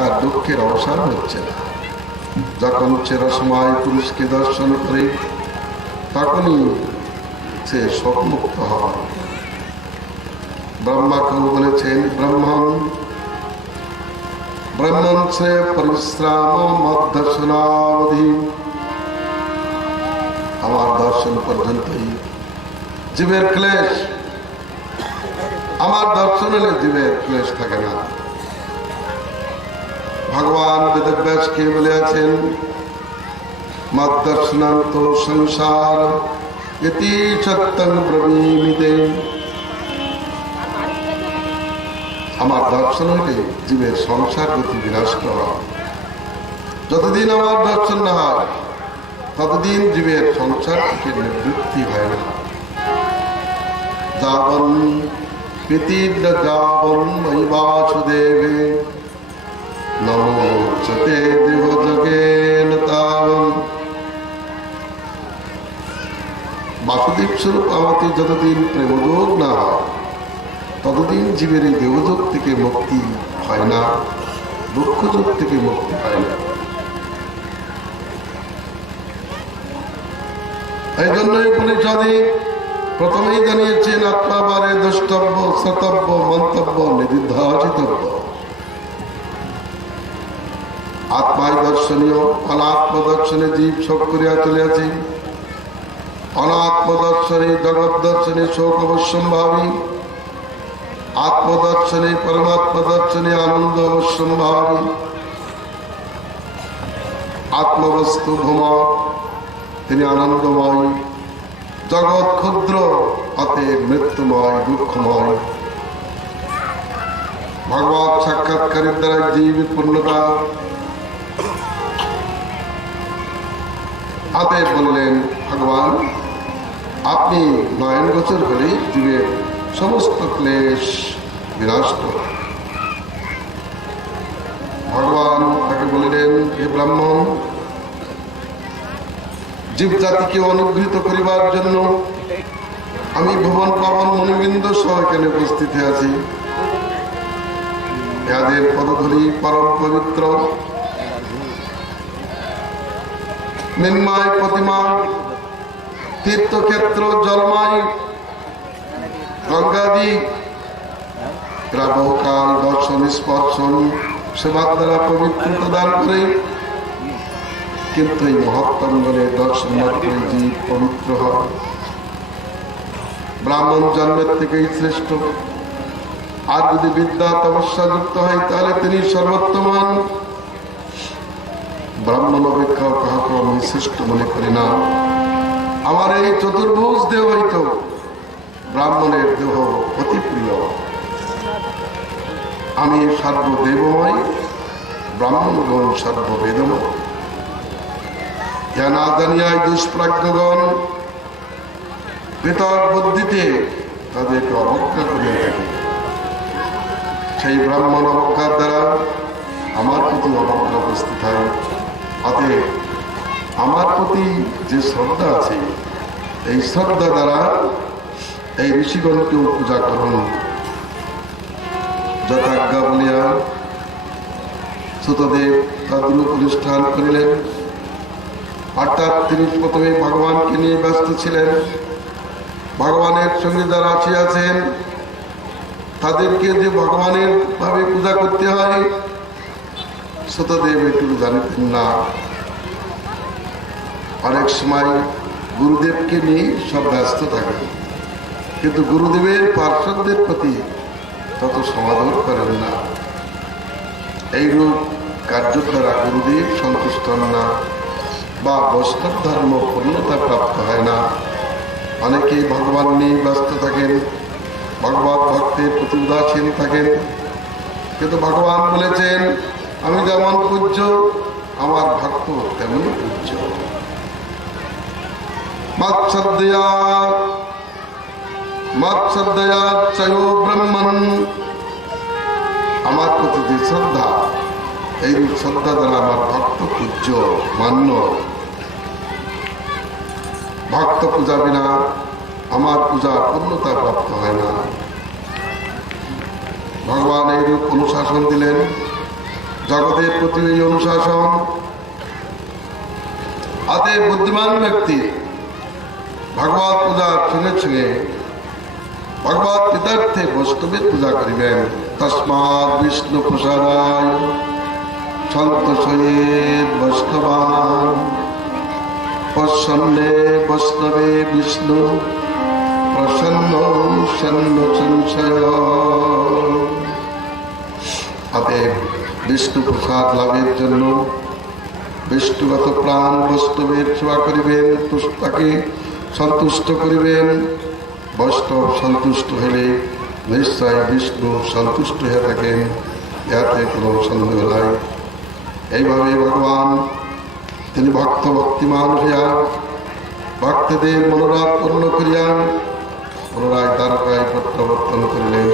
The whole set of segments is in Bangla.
তার দুঃখের অবসান হচ্ছে না। যখন সে রসময় পুরুষকে দর্শন করে তখনই সে শোকমুক্ত হয়। ব্রহ্মাকেও বলেছেন, ব্রহ্মণ সে পরিশ্রাম মধ্যসনাবধি। আমার দর্শন পর্যন্তই জীবের ক্লেশ, আমার দর্শন হলে জীবের ক্লেশ থাকে না। ভগবান বেদব্যাসকে বলেছেন, মদ্দর্শনান্ত সংসার ইতি সত্যং ব্রবীমিতে। আমার দর্শন হইলে জীবের সংসার গতি বিনষ্ট হয়। যতদিন আমার দর্শন না হয় ততদিন জীবের সংসার থেকে নিবৃত্তি হয় না। যাবন প্রীতির্ন যাবন ময়ি বাসুদেবে নমোচ্যতে দেবযোগেন তাবন। বাসুদেব স্বরূপ আমাকে যতদিন প্রেমযোগ না হয় ততদিন জীবের এই দেবযোগ থেকে মুক্তি হয় না, দুঃখযোগ থেকে মুক্তি হয় না। এই জন্যই উপনিষদে প্রথমেই জানিয়েছেন, আত্মাবারে দ্রষ্টব্য শ্রোতব্য মন্তব্য নিদিধ্যাচিতব্য। আত্মাই দর্শনীয়, অনাত্মদর্শনে জীব শোক করিয়া চলিয়াছে। অনাত্মদর্শনে জগৎ দর্শনে শোক অবশ্যম্ভাবী, আত্মদর্শনে পরমাত্মা দর্শনে আনন্দ অবশ্যম্ভাবী। আত্মবস্তু ভূমা, তিনি আনন্দময়। জগৎ ক্ষুদ্র, অতএব মৃত্যুময়, দুঃখময়। ভগবত সাক্ষাৎকারের দ্বারা জীবের পূর্ণতা। অতএব বললেন ভগবান, আপনি নয়ন গোচর হলেই জীবের সমস্ত ক্লেশ বিনষ্ট। ভগবান তাকে বললেন, হে ব্রাহ্মণ, জীব জাতিকে অনুগৃহীত করিবার জন্য আমি ভুবন পাবন মুনিবৃন্দ সহ এখানে উপস্থিত আছি। এদের পদধূলি পরম পবিত্র, মৃন্ময় প্রতিমা, তীর্থক্ষেত্র, জলময় গঙ্গাদি এরা বহুকাল দর্শন স্পর্শন সেবার দ্বারা পবিত্রতা দান করে। কিন্তু এই মহাত্মঙ্গলে দর্শন মাত্রই জীব পবিত্র হয়। ব্রাহ্মণ জন্মের থেকেই শ্রেষ্ঠ। আর যদি বিদ্যা তপস্যা যুক্ত হয় তাহলে তিনি সর্বোত্তমান। ব্রাহ্মণ অপেক্ষাও কাহাকে আমি শ্রেষ্ঠ মনে করি না। আমার এই চতুর্ভুজ দেহ হইত ব্রাহ্মণের দেহ অতি প্রিয়। আমি সর্বদেবময়, ব্রাহ্মণগণ সর্ববেদময়। জ্ঞানা জানিয়ায় দুষ্প্রাজ্ঞগণ পৃথক বুদ্ধিতে তাদেরকে অবজ্ঞা করিয়া থাকে। সেই ব্রাহ্মণ অবজ্ঞার দ্বারা আমার প্রতি অবজ্ঞা উপস্থিত হয়। অতএব আমার প্রতি যে শ্রদ্ধা আছে, এই শ্রদ্ধা দ্বারা এই ঋষিগণকেও পূজা করুন। যথাজ্ঞা বলিয়া সুতদেব তাদের অনুষ্ঠান করিলেন। অর্থাৎ তিনি প্রথমে ভগবানকে নিয়ে ব্যস্ত ছিলেন। ভগবানের সঙ্গে যারা আছেন তাদেরকে যে ভগবানের ভাবে পূজা করতে হয় সুতদেব এটুকু জানতেন না। অনেক সময় গুরুদেবকে নিয়ে সব ব্যস্ত থাকে, কিন্তু গুরুদেবের পার্শ্বদের প্রতি তত সমাদর করেন না। এইরূপ কার্য দ্বারা গুরুদেব সন্তুষ্ট হন না বা বৈষ্ণব ধর্ম পূর্ণতা প্রাপ্ত হয় না। অনেকেই ভগবান নিয়ে ব্যস্ত থাকেন, ভগবত ভক্তের প্রতি উদাসীন থাকেন। কিন্তু ভগবান বলেছেন, আমি যেমন পূজ্য আমার ভক্ত তেমন পূজ্য। মৎসদ্দয়া চয়ো ব্রহ্মণ, আমার প্রতি যে শ্রদ্ধা, এই শ্রদ্ধা দ্বারা আমার ভক্ত পূজ্য মান্য। ভক্ত পূজা বিনা আমার পূজা পূর্ণতা প্রাপ্ত হয় না। ভগবান এইরূপ অনুশাসন দিলেন। জগতের প্রতি এই অনুশাসন। অতএব বুদ্ধিমান ব্যক্তি ভগবত পূজার সঙ্গে সঙ্গে ভগবত পিতার্থে বৈষ্ণবের পূজা করিবেন। তস্মাৎ বিষ্ণু প্রসাদায় সন্তোষয়ের বৈষ্ণবান প্রসন্নে বৈষ্ণবে বিষ্ণু প্রসন্ন সন্ন সংশয়। অতএব বিষ্ণু প্রসাদ লাভের জন্য বিষ্ণুগত প্রাণ বৈষ্ণবের সেবা করিবেন, তাকে সন্তুষ্ট করিবেন। বৈষ্ণব সন্তুষ্ট হলে নিশ্চয় বিষ্ণু সন্তুষ্ট হয়ে থাকেন, ইহাতে কোনো সন্দেহ নাই। এইভাবে ভগবান তিনি ভক্ত ভক্তিমান হইয়া ভক্তদের মনোরথ পূর্ণ করিয়া পুনরায় দ্বারকায় প্রত্যাবর্তন করিলেন।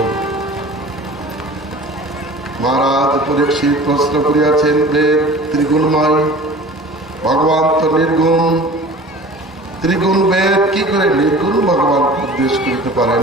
মহারাজ পরীক্ষিত প্রশ্ন করিয়াছেন, বেদ ত্রিগুণময়, ভগবান তো নির্গুণ, ত্রিগুণ বেদ কি করে নির্গুণ ভগবান উদ্দেশ্য করিতে পারেন?